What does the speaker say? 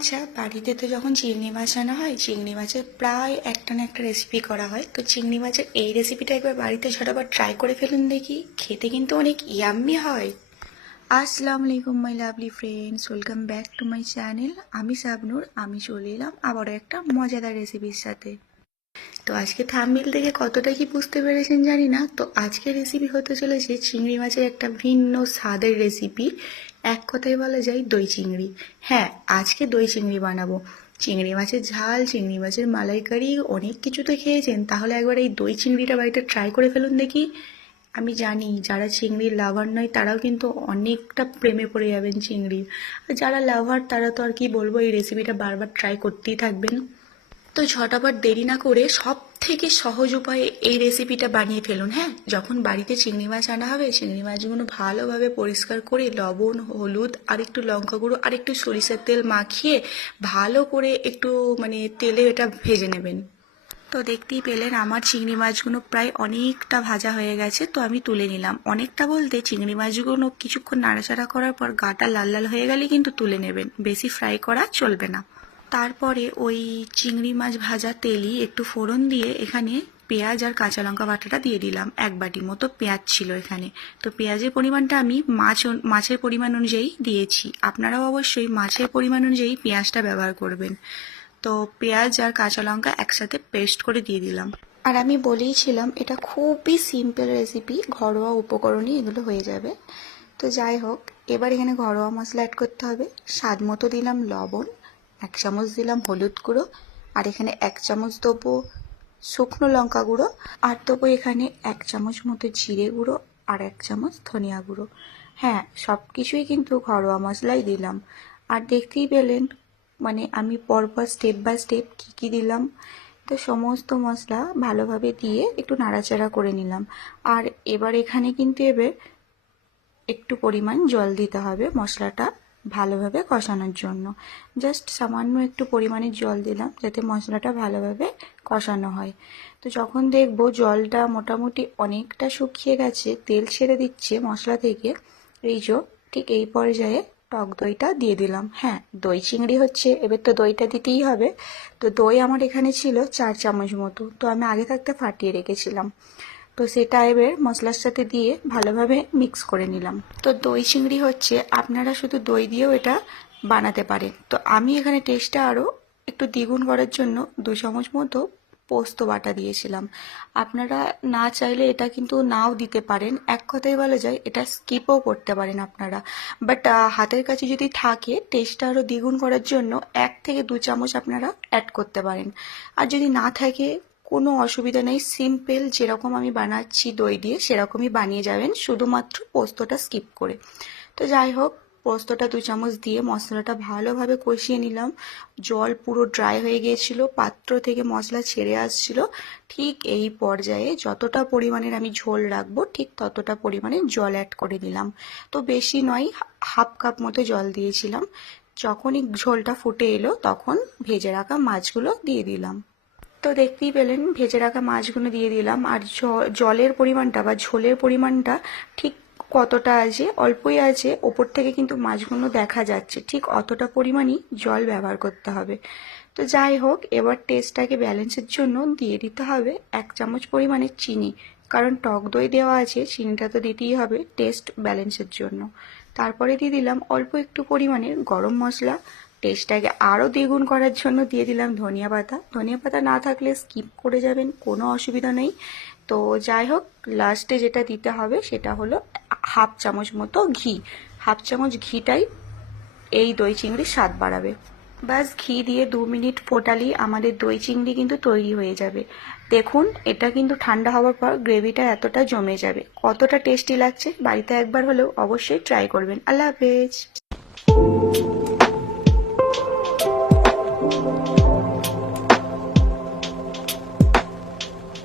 আচ্ছা বাড়িতে তো যখন চিংড়ি মাছ আনা হয় চিংড়ি মাছের প্রায় একটা না একটা রেসিপি করা হয়। তো চিংড়ি মাছের এই রেসিপিটা একবার বাড়িতে ঝটাবার ট্রাই করে ফেলুন দেখি। খেতে কিন্তু অনেক ইয়াম্মি হয়। আসসালামু আলাইকুম my lovely friends welcome back to my channel আমি শাবনুর আমি চলে এলাম আবারও একটা মজাদার রেসিপির সাথে। তো আজকে থামবিল দেখে কতটা কি বুঝতে পেরেছেন জানি না। তো আজকে রেসিপি হতে চলেছে চিংড়ি মাছের একটা ভিন্ন স্বাদের রেসিপি এক কথায় বলা যায় দই চিংড়ি। হ্যাঁ আজকে দই চিংড়ি বানাবো। চিংড়ি মাছের ঝাল, চিংড়ি মাছের মালাইকারি, অনেক কিছু তো খেয়েছেন। তাহলে একবার এই দই চিংড়িটা বাড়িতে ট্রাই করে ফেলুন দেখি। আমি জানি, যারা চিংড়ির লাভার নয়, তারাও কিন্তু অনেকটা প্রেমে পড়ে যাবেন চিংড়ির। আর যারা লাভার তারা তো আর কি বলব, এই রেসিপিটা বারবার ট্রাই করতেই থাকবেন। তো ঝটাপট দেরি না করে সব থেকে সহজ উপায়ে এই রেসিপিটা বানিয়ে ফেলুন হ্যাঁ? যখন বাড়িতে চিংড়ি মাছ আনা হবে, চিংড়ি মাছগুলো ভালোভাবে পরিষ্কার করে লবণ, হলুদ, আর একটু লঙ্কা গুঁড়ো, আর একটু সরিষার তেল মাখিয়ে ভালো করে একটু মানে তেলে এটা ভেজে নেবেন। তো দেখতেই পেলেন আমার চিংড়ি মাছগুলো প্রায় অনেকটা ভাজা হয়ে গেছে, তো আমি তুলে নিলাম। অনেকটা বলতে চিংড়ি মাছগুলো কিছুক্ষণ নাড়াচাড়া করার পর গাটা লাল লাল হয়ে গেলে কিন্তু তুলে নেবেন, বেশি ফ্রাই করা চলবে না। তারপরে ওই চিংড়ি মাছ ভাজা তেলি একটু ফোড়ন দিয়ে এখানে পেঁয়াজ আর কাঁচা লঙ্কা বাটাটা দিয়ে দিলাম, এক বাটি মতো পেঁয়াজ ছিল এখানে। তো পেঁয়াজের পরিমাণটা আমি মাছ মাছের পরিমাণ অনুযায়ী দিয়েছি। আপনারাও অবশ্যই মাছের পরিমাণ অনুযায়ী পেঁয়াজটা ব্যবহার করবেন। তো পেঁয়াজ আর কাঁচা লঙ্কা একসাথে পেস্ট করে দিয়ে দিলাম। আর আমি বলেইছিলাম, এটা খুবই সিম্পল রেসিপি, ঘরোয়া উপকরণই এগুলো হয়ে যাবে। তো যাই হোক, এবার এখানে ঘরোয়া মশলা অ্যাড করতে হবে। স্বাদ মতো দিলাম লবণ। এক চামচ দিলাম হলুদ গুঁড়ো, আর এখানে এক চামচ দেবো শুকনো লঙ্কা গুঁড়ো, আর দেবো এখানে এক চামচ মতো জিরে গুঁড়ো আর এক চামচ ধনিয়া গুঁড়ো। হ্যাঁ সব কিছুই কিন্তু ঘরোয়া মশলাই দিলাম। আর দেখতেই পেলেন মানে আমি পরপর স্টেপ বাই স্টেপ কী কী দিলাম। তো সমস্ত মশলা ভালোভাবে দিয়ে একটু নাড়াচাড়া করে নিলাম। আর এবার এখানে কিন্তু এবার একটু পরিমাণ জল দিতে হবে মশলাটা। ভালোভাবে কষানোর জন্য। জাস্ট সামান্য একটু পরিমাণে জল দিলাম যাতে মশলাটা ভালোভাবে কষানো হয়। তো যখন দেখব জলটা মোটামুটি অনেকটা শুকিয়ে গেছে, তেল ছেড়ে দিচ্ছে মশলা থেকে, এই যে ঠিক এই পর্যায়ে টক দইটা দিয়ে দিলাম। হ্যাঁ দই চিংড়ি হচ্ছে, এবার তো দইটা দিতেই হবে। তো দই আমার এখানে ছিল চার চামচ মতো, তো আমি আগে থাকতে ফাটিয়ে রেখেছিলাম। তো সেটা এবার মশলার সাথে দিয়ে ভালোভাবে মিক্স করে নিলাম। তো দই চিংড়ি হচ্ছে, আপনারা শুধু দই দিয়েও এটা বানাতে পারেন। তো আমি এখানে টেস্টটা আরও একটু দ্বিগুণ করার জন্য দু চামচ মতো পোস্ত বাটা দিয়েছিলাম। আপনারা না চাইলে এটা কিন্তু নাও দিতে পারেন। এক কথায় বলা যায়, এটা স্কিপও করতে পারেন আপনারা। বাট হাতের কাছে যদি থাকে টেস্টটা আরও দ্বিগুণ করার জন্য এক থেকে দু চামচ আপনারা অ্যাড করতে পারেন। আর যদি না থাকে কোনো অসুবিধা নেই। সিম্পল যেরকম আমি বানাচ্ছি দই দিয়ে, সেরকমই বানিয়ে যাবেন। শুধুমাত্র পোস্তটা স্কিপ করে। তো যাই হোক, পোস্তটা দু চামচ দিয়ে মশলাটা ভালোভাবে কষিয়ে নিলাম। জল পুরো ড্রাই হয়ে গিয়েছিল, পাত্র থেকে মশলা ছেড়ে আসছিল। ঠিক এই পর্যায়ে যতটা পরিমাণের আমি ঝোল রাখব, ঠিক ততটা পরিমাণে জল অ্যাড করে দিলাম তো বেশি নয়, হাফ কাপ মতো জল দিয়েছিলাম। যখনই ঝোলটা ফুটে এলো, তখন ভেজে রাখা মাছগুলো দিয়ে দিলাম। তো দেখতেই পেলেন, ভেজে রাখা মাছগুলো দিয়ে দিলাম। আর জলের পরিমাণটা বা ঝোলের পরিমাণটা ঠিক কতটা আছে, অল্পই আছে, ওপর থেকে কিন্তু মাছগুলো দেখা যাচ্ছে। ঠিক অতটা পরিমাণই জল ব্যবহার করতে হবে। তো যাই হোক, এবার টেস্টটাকে ব্যালেন্সের জন্য দিয়ে দিতে হবে এক চামচ পরিমাণে চিনি। কারণ টক দই দেওয়া আছে, চিনিটা তো দিতেই হবে টেস্ট ব্যালেন্সের জন্য। তারপরে দিয়ে দিলাম অল্প একটু পরিমাণে গরম মশলা টেস্টটাকে আরও দ্বিগুণ করার জন্য দিয়ে দিলাম ধনিয়া পাতা। ধনিয়া পাতা না থাকলে স্কিপ করে যাবেন, কোনো অসুবিধা নেই। তো যাই হোক লাস্টে যেটা দিতে হবে সেটা হলো হাফ চামচ মতো ঘি। হাফ চামচ ঘিটাই এই দই চিংড়ির স্বাদ বাড়াবে। ব্যাস, ঘি দিয়ে দু মিনিট ফোটালি আমাদের দই চিংড়ি কিন্তু তৈরি হয়ে যাবে। দেখুন, এটা কিন্তু ঠান্ডা হওয়ার পর গ্রেভিটা এতটা জমে যাবে। কতটা টেস্টি লাগছে, বাড়িতে একবার হলেও অবশ্যই ট্রাই করবেন। আল্লাহ হাফেজ। Thank you.